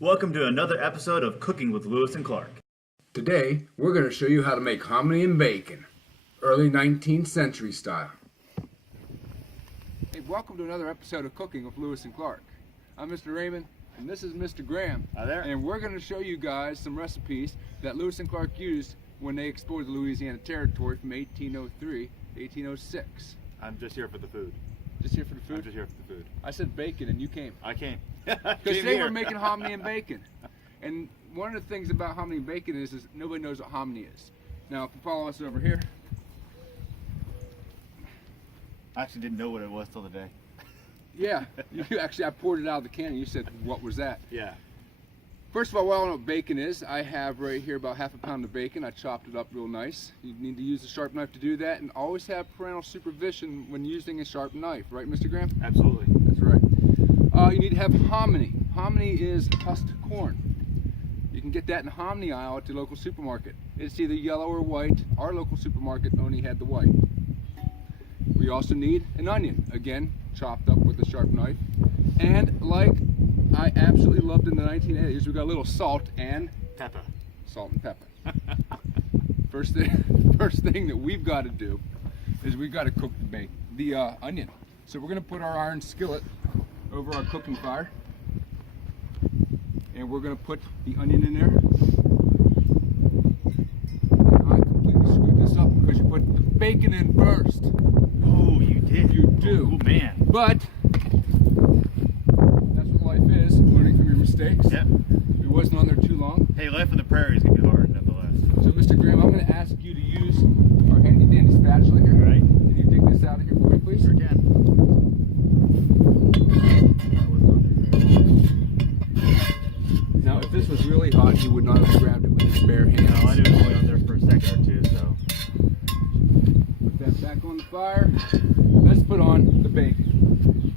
Welcome to another episode of Cooking with Lewis and Clark. Today, we're going to show you how to make hominy and bacon, early 19th century style. Hey, welcome to another episode of Cooking with Lewis and Clark. I'm Mr. Raymond, and this is Mr. Graham. Hi there. And we're going to show you guys some recipes that Lewis and Clark used when they explored the Louisiana Territory from 1803 to 1806. I'm just here for the food. Just here for the food? I'm just here for the food. I said bacon, and you came. I came. Because today we're making hominy and bacon. And one of the things about hominy and bacon is nobody knows what hominy is. Now, if you follow us over here. I actually didn't know what it was till today. Yeah, I poured it out of the can and you said, what was that? Yeah. First of all, well, I don't know what bacon is. I have right here about half a pound of bacon. I chopped it up real nice. You need to use a sharp knife to do that, and always have parental supervision when using a sharp knife. Right, Mr. Graham? Absolutely. That's right. You need to have hominy. Hominy is husked corn. You can get that in the hominy aisle at the local supermarket. It's either yellow or white. Our local supermarket only had the white. We also need an onion, again, chopped up with a sharp knife. And like I absolutely loved in the 1980s, we got a little salt and pepper. Salt and pepper. First thing that we've got to do is we've got to cook the onion. So we're going to put our iron skillet over our cooking fire, and we're going to put the onion in there. And I completely screwed this up because you put the bacon in first. Oh, you did? You do. Oh, man. But that's what life is, learning from your mistakes. Yep. It wasn't on there too long. Hey, life on the prairie is going to be hard, nonetheless. So, Mr. Graham, I'm going to ask you to use our handy dandy spatula here. All right. Can you dig this out of here for me, please? Sure can. Now, if this was really hot, he would not have grabbed it with his bare hands. No, I knew it was only on there for a second or two, so. Put that back on the fire. Let's put on the bacon.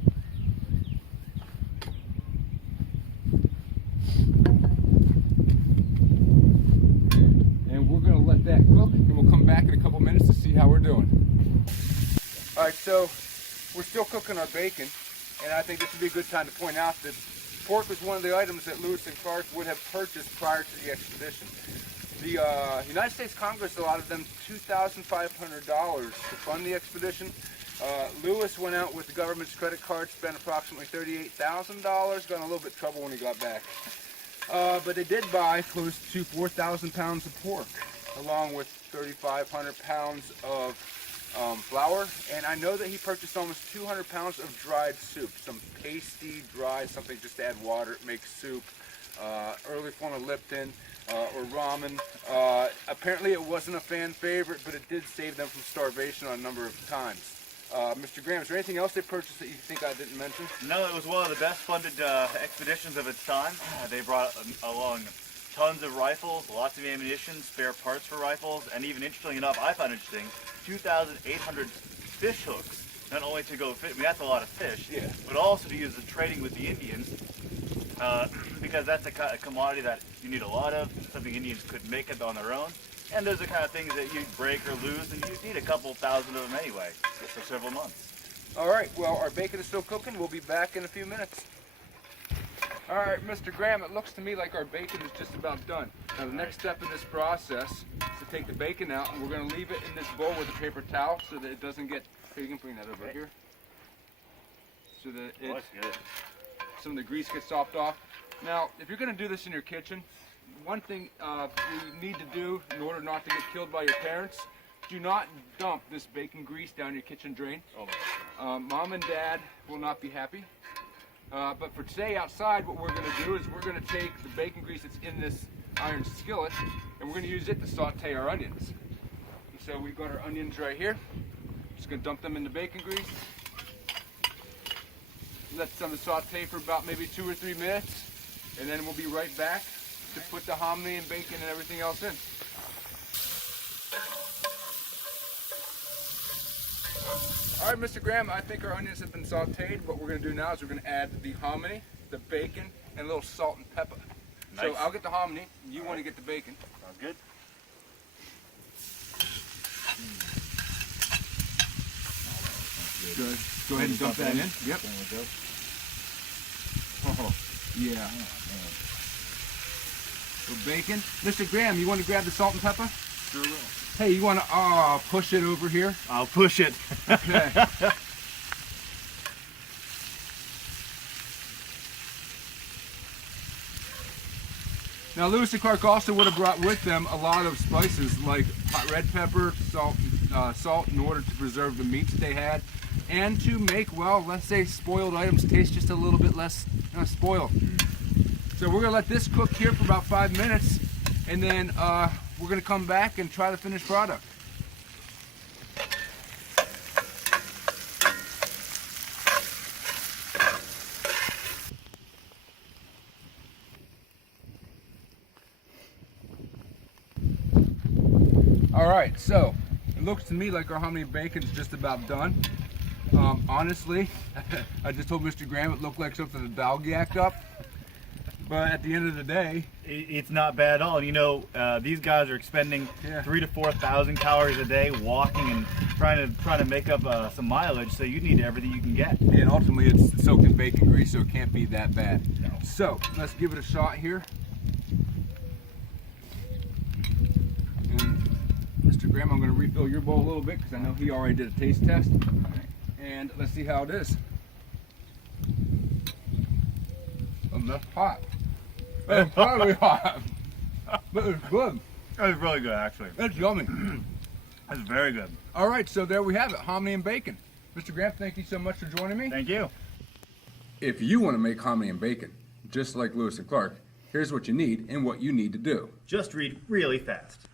And we're going to let that cook, and we'll come back in a couple minutes to see how we're doing. All right, so we're still cooking our bacon, and I think this would be a good time to point out that pork was one of the items that Lewis and Clark would have purchased prior to the expedition. The United States Congress allotted them $2,500 to fund the expedition. Lewis went out with the government's credit card, spent approximately $38,000, got in a little bit of trouble when he got back. But they did buy close to 4,000 pounds of pork, along with 3,500 pounds of flour, and I know that he purchased almost 200 pounds of dried soup, some pasty, dry, something just to add water, make soup, early form of Lipton or ramen. Apparently it wasn't a fan favorite, but it did save them from starvation on a number of times. Mr. Graham, is there anything else they purchased that you think I didn't mention? No, it was one of the best funded expeditions of its time. They brought along tons of rifles, lots of ammunition, spare parts for rifles, and even interestingly enough, I found interesting, 2,800 fish hooks. Not only to go fish, I mean that's a lot of fish, yeah, but also to use in trading with the Indians, because that's a commodity that you need a lot of, something Indians couldn't make it on their own. And those are the kind of things that you break or lose, and you need a couple thousand of them anyway, for several months. All right, well, our bacon is still cooking. We'll be back in a few minutes. All right, Mr. Graham, it looks to me like our bacon is just about done. Now, the next step in this process is to take the bacon out, and we're going to leave it in this bowl with a paper towel so that it doesn't get, here, you can bring that over here, so that some of the grease gets sopped off. Now, if you're going to do this in your kitchen, one thing you need to do in order not to get killed by your parents, do not dump this bacon grease down your kitchen drain. Mom and Dad will not be happy. But for today outside, what we're going to do is we're going to take the bacon grease that's in this iron skillet, and we're going to use it to saute our onions. And so we've got our onions right here. Just going to dump them in the bacon grease. Let them saute for about maybe 2 or 3 minutes, and then we'll be right back to put the hominy and bacon and everything else in. All right, Mr. Graham, I think our onions have been sauteed. What we're going to do now is we're going to add the hominy, the bacon, and a little salt and pepper. Nice. So I'll get the hominy, you want to get the bacon. Sounds good. Good. Go ahead and dump that in. Yep. There we go. Oh, yeah. With bacon. Mr. Graham, you want to grab the salt and pepper? Sure will. Hey, you want to push it over here? I'll push it. Okay. Now, Lewis and Clark also would have brought with them a lot of spices like hot red pepper, salt in order to preserve the meats they had, and to make, well, let's say spoiled items taste just a little bit less spoiled. So we're gonna let this cook here for about 5 minutes, and then we're gonna come back and try the finished product. Alright, so it looks to me like our hominy bacon's just about done. Honestly, I just told Mr. Graham it looked like something the dog yacked up. But at the end of the day, it's not bad at all. And you know, these guys are expending 3,000 to 4,000 calories a day walking and trying to make up some mileage. So you need everything you can get. And ultimately, it's soaked in bacon grease, so it can't be that bad. No. So let's give it a shot here. And Mr. Graham, I'm going to refill your bowl a little bit because I know he already did a taste test. And let's see how it is. That's hot. It's probably hot, but it's good. It's really good, actually. It's yummy. It's very good. All right, so there we have it, hominy and bacon. Mr. Graham, thank you so much for joining me. Thank you. If you want to make hominy and bacon, just like Lewis and Clark, here's what you need and what you need to do. Just read really fast.